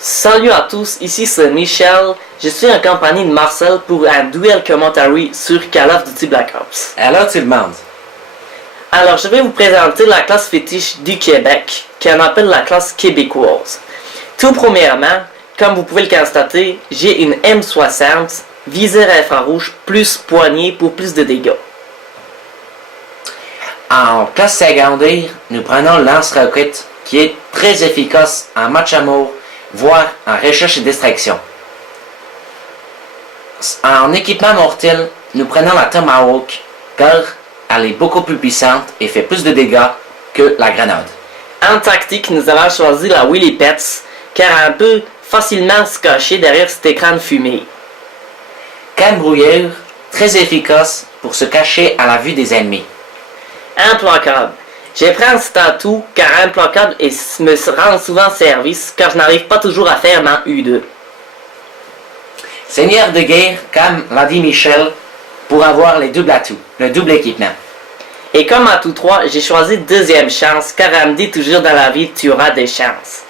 Salut à tous, ici c'est Michel. Je suis en compagnie de Marcel pour un duel commentary sur Call of Duty Black Ops. Alors tu demandes. Alors je vais vous présenter la classe fétiche du Québec, qu'on appelle la classe québécoise. Tout premièrement, comme vous pouvez le constater, j'ai une M60, viseur infrarouge plus poignée pour plus de dégâts. En classe secondaire, nous prenons le lance-roquette qui est très efficace en match amour, voire en recherche et distraction. En équipement mortel, nous prenons la Tomahawk car elle est beaucoup plus puissante et fait plus de dégâts que la grenade. En tactique, nous avons choisi la Willy Pets car elle peut facilement se cacher derrière cet écran de fumée. Canne brouilleur, très efficace pour se cacher à la vue des ennemis. Implacable. Je prends cet atout car implacable et me rend souvent service car je n'arrive pas toujours à faire ma U2. Seigneur de guerre, comme l'a dit Michel, pour avoir les doubles atouts, le double équipement. Et comme atout 3, j'ai choisi deuxième chance car elle me dit toujours dans la vie tu auras des chances.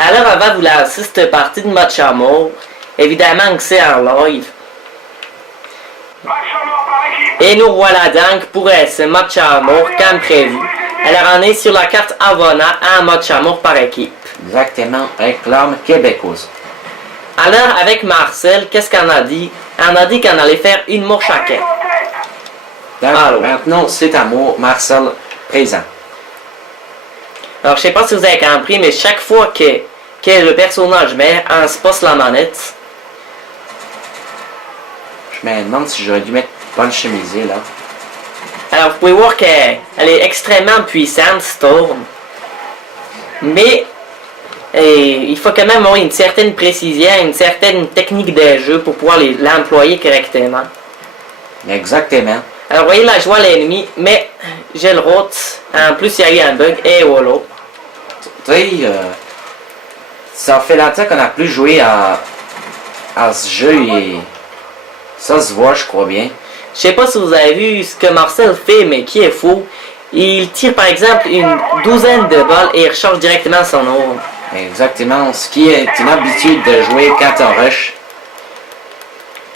Alors avant vous lancer cette partie de match amour, évidemment que c'est en live. Et nous voilà donc pour ce match amour comme prévu. Alors on est sur la carte Havana en match amour par équipe. Exactement, avec l'arme québécoise. Alors avec Marcel, qu'est-ce qu'on a dit? On a dit qu'on allait faire une mort chacun. Donc, maintenant c'est à moi, Marcel, présent. Alors je sais pas si vous avez compris, mais chaque fois que le personnage meurt, on se passe la manette. Je me demande si j'aurais dû mettre bonne chemisée là. Alors vous pouvez voir qu'elle est extrêmement puissante, Storm. Mais il faut quand même avoir une certaine précision, une certaine technique de jeu pour pouvoir l'employer correctement. Exactement. Alors vous voyez là je vois l'ennemi, mais j'ai le route. En plus il y a eu un bug, et voilà. Tu sais, ça fait longtemps qu'on n'a plus joué à ce jeu et ça se voit, je crois bien. Je sais pas si vous avez vu ce que Marcel fait, mais qui est faux. Il tire par exemple une douzaine de balles et il recharge directement son arme. Exactement, ce qui est une habitude de jouer quand on rush.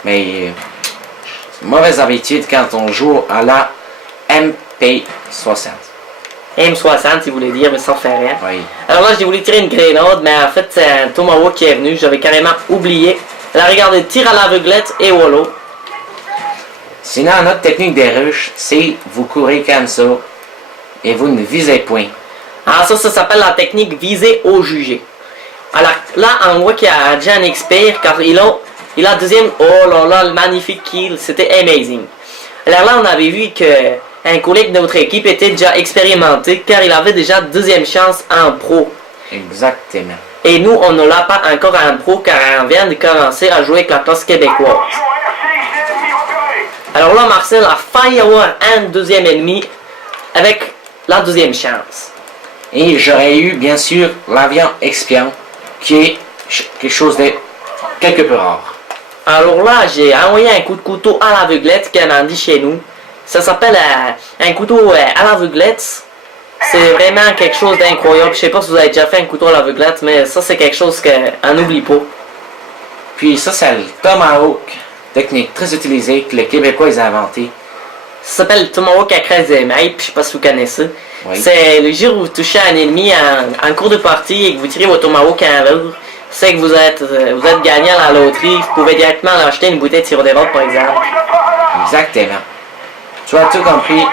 Mais c'est une mauvaise habitude quand on joue à la MP60. M60 si vous voulez dire, mais ça fait rien. Oui. Alors là j'ai voulu tirer une grenade, mais en fait c'est un Tomahawk qui est venu, j'avais carrément oublié. Là regardez, tire à l'aveuglette et voilà. Sinon, notre technique des rushs, c'est vous courez comme ça et vous ne visez point. Ah ça s'appelle la technique visée au jugé. Alors là on voit qu'il y a déjà un expert car il a deuxième, oh là là, le magnifique kill, c'était amazing. Alors là on avait vu que un collègue de notre équipe était déjà expérimenté car il avait déjà deuxième chance en pro. Exactement. Et nous on ne l'a pas encore en pro car on vient de commencer à jouer avec la classe québécoise. Alors là Marcel a failli avoir un deuxième ennemi avec la deuxième chance. Et j'aurais eu bien sûr l'avion espion qui est quelque chose de quelque peu rare. Alors là j'ai envoyé un coup de couteau à l'aveuglette comme on dit chez nous. Ça s'appelle un couteau à l'aveuglette. C'est vraiment quelque chose d'incroyable. Je sais pas si vous avez déjà fait un couteau à l'aveuglette, mais ça c'est quelque chose qu'on n'oublie pas. Puis ça c'est le Tomahawk, technique très utilisée que les Québécois ont inventé. Ça s'appelle le Tomahawk à 13 mètres, je sais pas si vous connaissez. Oui. C'est le jour où vous touchez un ennemi en cours de partie et que vous tirez votre Tomahawk en l'air. C'est que vous êtes gagnant à la loterie. Vous pouvez directement acheter une bouteille de sirop d'érable par exemple. Exactement. Tu as tout compris.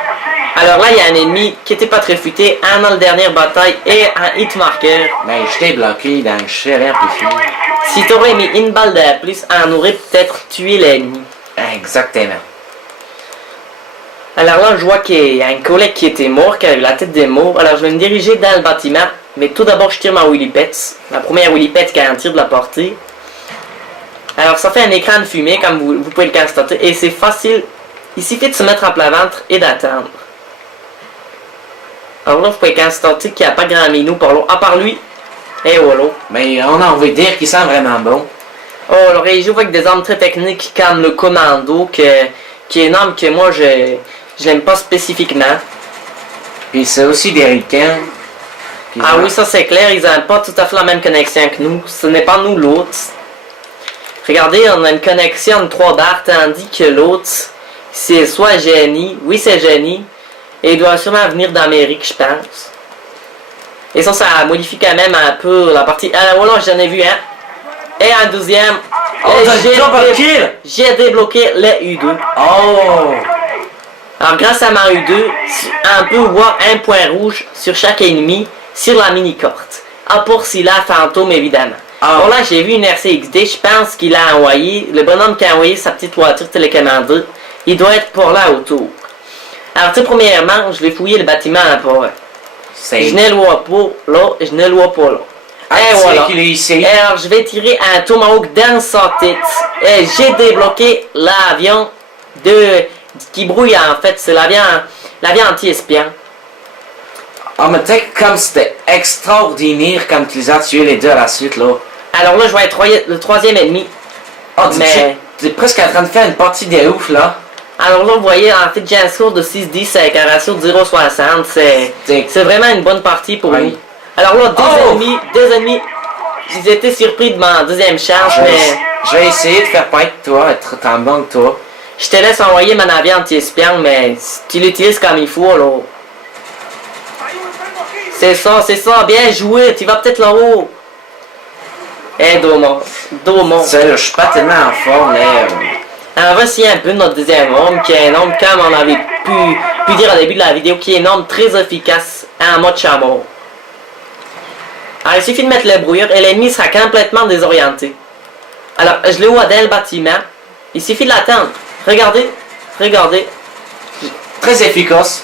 Alors là, il y a un ennemi qui était pas très futé dans la dernière bataille et un hit marqueur. Mais j'étais bloqué dans le cher amplifié. Si tu aurais mis une balle de plus, on aurait peut-être tué l'ennemi. Exactement. Alors là, je vois qu'il y a un collègue qui était mort, qui a eu la tête des morts. Alors je vais me diriger dans le bâtiment. Mais tout d'abord, je tire ma Willy Pets. La première Willy Pets qui a un tir de la portée. Alors ça fait un écran de fumée, comme vous pouvez le constater. Et c'est facile. Il suffit de se mettre à plat ventre et d'attendre. Alors là, vous pouvez constater qu'il n'y a pas grand minou par là, à part lui. Et voilà. Mais on a envie de dire qu'il sent vraiment bon. Oh, alors il joue avec des armes très techniques comme le commando, qui est une arme que moi je l'aime pas spécifiquement. Puis c'est aussi des ricains Ah oui, ça c'est clair, ils n'ont pas tout à fait la même connexion que nous. Ce n'est pas nous l'autre. Regardez, on a une connexion de 3 barres, tandis que l'autre, c'est soit génie. Oui, c'est génie. Et il doit sûrement venir d'Amérique, je pense. Et ça modifie quand même un peu la partie. Alors voilà, j'en ai vu un. Et un deuxième. Oh, j'ai débloqué les U2. Oh! Alors grâce à ma U2, on peut voir un point rouge sur chaque ennemi sur la mini-carte. À part s'il a fantôme évidemment. Ah. Bon là j'ai vu une RCXD, je pense qu'il a envoyé, le bonhomme qui a envoyé sa petite voiture télécommandée, il doit être pour là autour. Alors tout premièrement, je vais fouiller le bâtiment à part. Je ne le vois pas là, je ne le vois pas là. Et voilà. Qu'il est ici. Et alors je vais tirer un tomahawk dans sa tête. Et j'ai débloqué l'avion qui brouille en fait, c'est l'avion anti-espion. Ah, mais tu sais, comme c'était extraordinaire comme tu les as tués les deux à la suite, là. Alors là, je vais être le troisième ennemi. Ah, mais... t'es presque en train de faire une partie des ouf, là. Alors là, vous voyez, en fait, j'ai un score de 6-10 avec un ratio de 0,60. C'est vraiment une bonne partie pour nous. Alors là, deux ennemis, ils étaient surpris de ma deuxième chance, mais... Je vais essayer de faire pareil que toi, être en bon que toi. Je te laisse envoyer mon avion anti-espion, mais tu l'utilises comme il faut, là. C'est ça, bien joué, tu vas peut-être là-haut. Eh, dommage. Je suis pas tellement en forme, mais... Alors, on va essayer un peu notre deuxième homme, qui est un homme, comme on avait pu dire au début de la vidéo, qui est un homme très efficace en mode chameau. Alors, il suffit de mettre le brouilleur et l'ennemi sera complètement désorienté. Alors, je le vois dans le bâtiment. Il suffit de l'attendre. Regardez. Très efficace.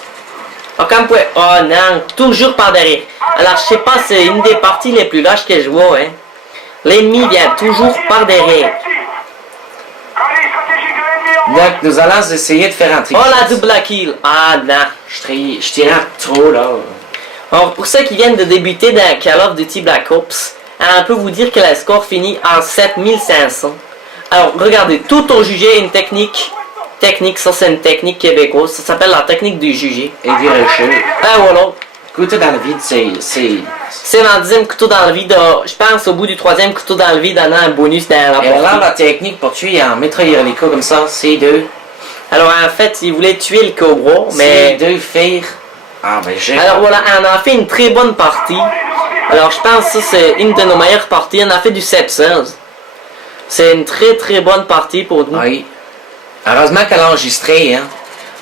Oh, comme quoi. Oh non, toujours par derrière. Alors, je sais pas, c'est une des parties les plus lâches que je vois, hein. L'ennemi vient toujours par derrière. Donc, nous allons essayer de faire entrer. Oh, la double kill. Ah non. Je tire trop, là. Alors, pour ceux qui viennent de débuter dans Call of Duty Black Ops, on peut vous dire que le score finit en 7500. Alors, regardez, tout au jugé une technique, ça c'est une technique québécoise, ça s'appelle la technique du jugé. Et vérifier. Ah voilà. Couteau dans le vide, c'est... C'est mon deuxième couteau dans le vide, je pense au bout du troisième couteau dans le vide, on a un bonus dans la partie. Et là, la technique pour tuer un mitrailleur hélico comme ça, c'est de... Alors en fait, il voulait tuer le cobra, mais... C'est de faire... Ah ben j'ai... Alors voilà, on a fait une très bonne partie. Alors je pense que ça c'est une de nos meilleures parties, on a fait du 7-16. C'est une très bonne partie pour nous. Oui. Heureusement qu'elle a enregistré, hein.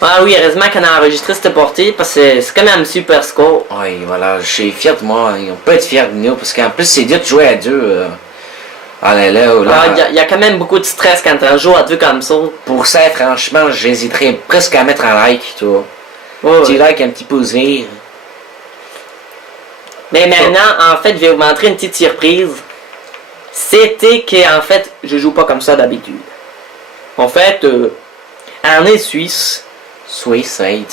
Ah oui, heureusement qu'on a enregistré cette partie, parce que c'est quand même un super score. Oui, voilà, je suis fier de moi. On peut être fier de nous, parce qu'en plus, c'est dur de jouer à deux. Il y a quand même beaucoup de stress quand on joue à deux comme ça. Pour ça, franchement, j'hésiterais presque à mettre un like, toi. Oh, petit like, un petit pouce vert. Mais maintenant, en fait, je vais vous montrer une petite surprise. C'était que, en fait, je joue pas comme ça d'habitude. En fait, on est suisse. Suisse, oui,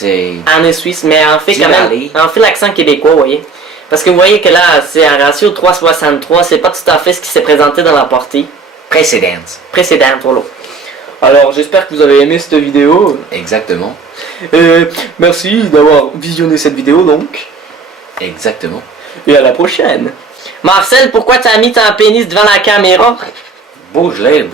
on est suisse, mais on fait quand même, on fait l'accent québécois, vous voyez. Parce que vous voyez que là, c'est un ratio de 3,63, c'est pas tout à fait ce qui s'est présenté dans la partie précédente, voilà. Alors, j'espère que vous avez aimé cette vidéo. Exactement. Merci d'avoir visionné cette vidéo, donc. Exactement. Et à la prochaine. Marcel, pourquoi tu as mis ton pénis devant la caméra? Bouge-le.